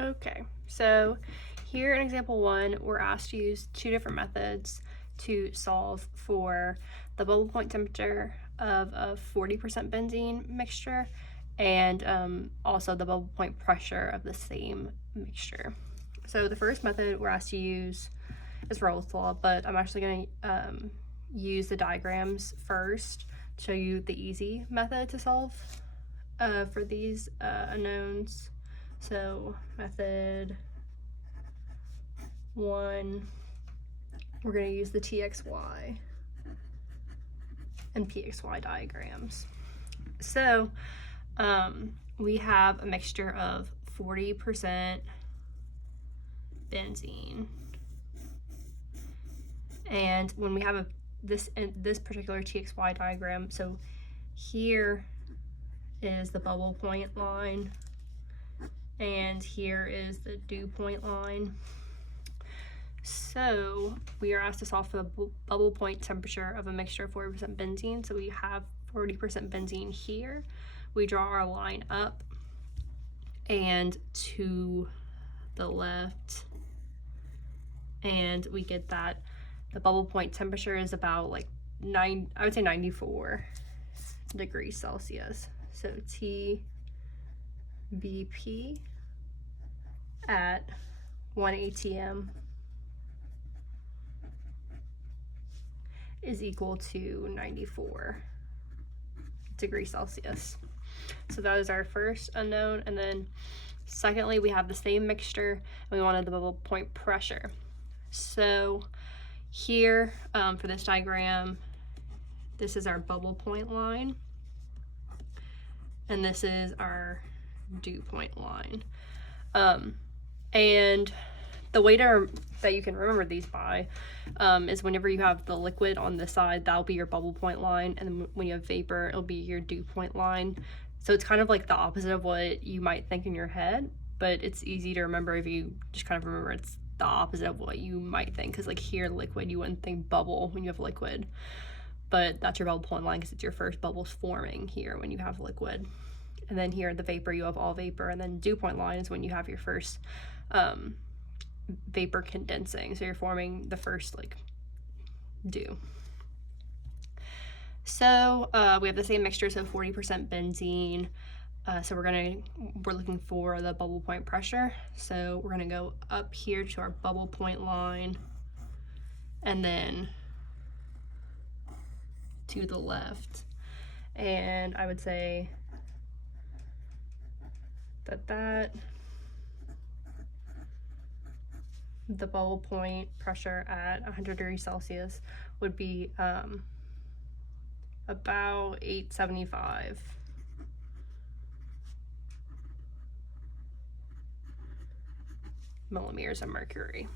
Okay, so here in example 1, we're asked to use two different methods to solve for the bubble point temperature of a 40% benzene mixture and also the bubble point pressure of the same mixture. So the first method we're asked to use is Raoult's law, but I'm actually going to use the diagrams first to show you the easy method to solve for these unknowns. So method 1, we're going to use the TXY and PXY diagrams. So we have a mixture of 40% benzene. And when we have this particular TXY diagram, so here is the bubble point line, and here is the dew point line. So we are asked to solve for the bubble point temperature of a mixture of 40% benzene. So we have 40% benzene here. We draw our line up and to the left, and we get that the bubble point temperature is about like I would say 94 degrees Celsius. So TBP at 1 atm is equal to 94 degrees Celsius. So that is our first unknown. And then secondly, we have the same mixture and we wanted the bubble point pressure. So here for this diagram, this is our bubble point line and this is our dew point line. And the way that you can remember these by is whenever you have the liquid on the side, that'll be your bubble point line, and then when you have vapor, it'll be your dew point line. So it's kind of like the opposite of what you might think in your head, but it's easy to remember if you just kind of remember it's the opposite of what you might think, because like here, liquid, you wouldn't think bubble when you have liquid, but that's your bubble point line because it's your first bubbles forming here when you have liquid. And then here, the vapor, you have all vapor, and then dew point line is when you have your first vapor condensing, so you're forming the first like dew. So we have the same mixture, so 40% benzene. So we're looking for the bubble point pressure. So we're gonna go up here to our bubble point line, and then to the left. And I would say that the bubble point pressure at 100 degrees Celsius would be about 875 millimeters of mercury.